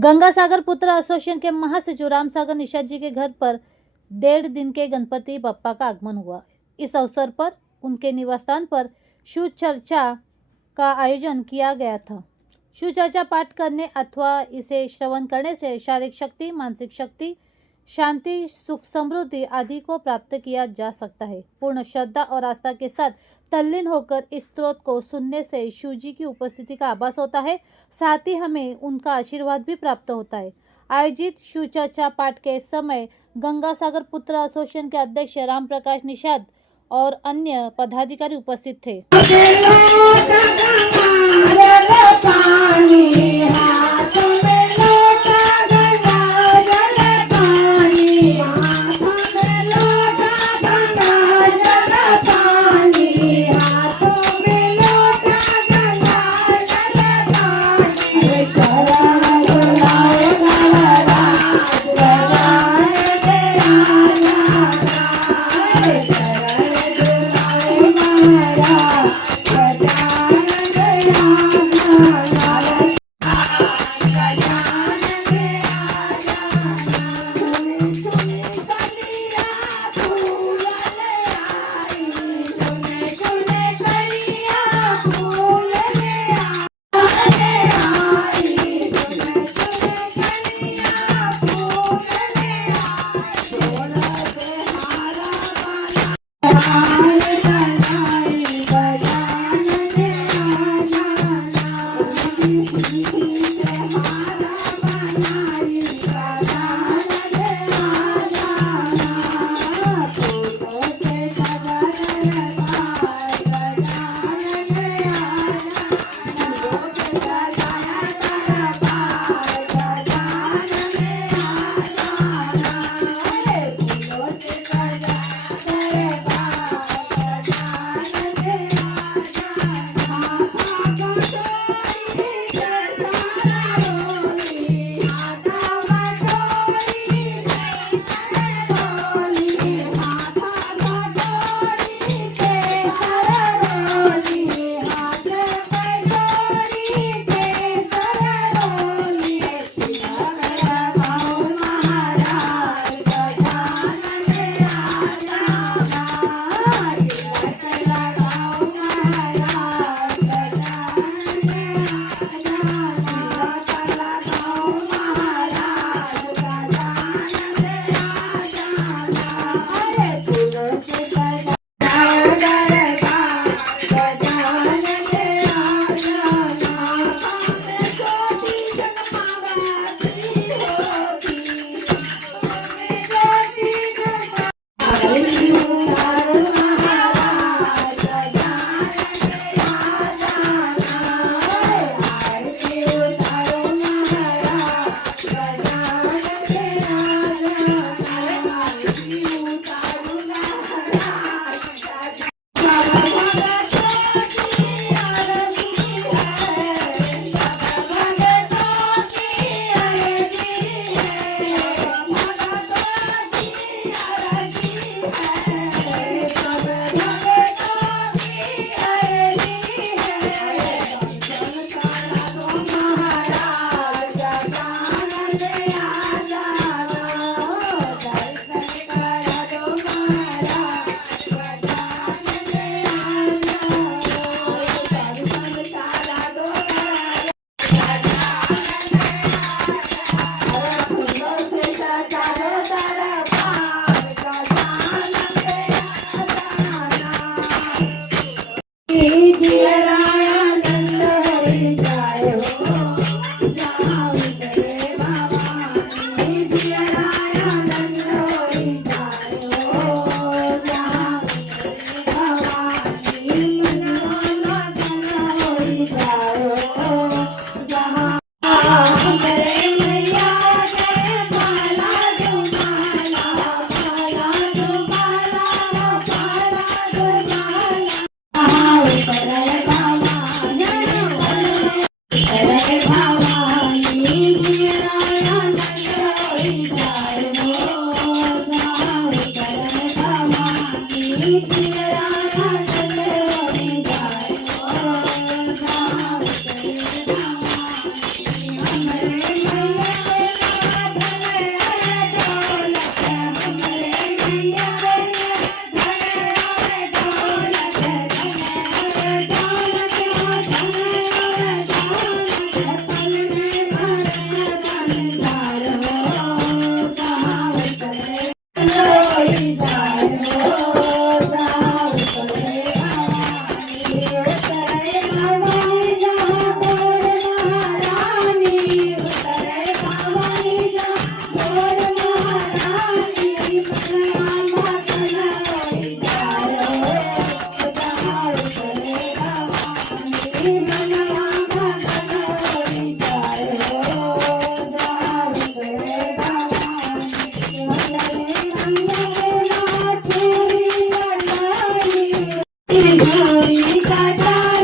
गंगा सागर पुत्र एसोसिएशन के महासचिव रामसागर निषाद जी के घर पर 1.5 दिन के गणपति बप्पा का आगमन हुआ। इस अवसर पर उनके निवास स्थान पर शिव चर्चा का आयोजन किया गया था। शिव चर्चा पाठ करने अथवा इसे श्रवण करने से शारीरिक शक्ति, मानसिक शक्ति, शांति, सुख, समृद्धि आदि को प्राप्त किया जा सकता है। पूर्ण श्रद्धा और आस्था के साथ तल्लीन होकर इस स्तोत्र को सुनने से शिव जी की उपस्थिति का आभास होता है, साथ ही हमें उनका आशीर्वाद भी प्राप्त होता है। आयोजित शिव चर्चा पाठ के समय गंगा सागर पुत्र एसोसिएशन के अध्यक्ष राम प्रकाश निषाद और अन्य पदाधिकारी उपस्थित थे। काटा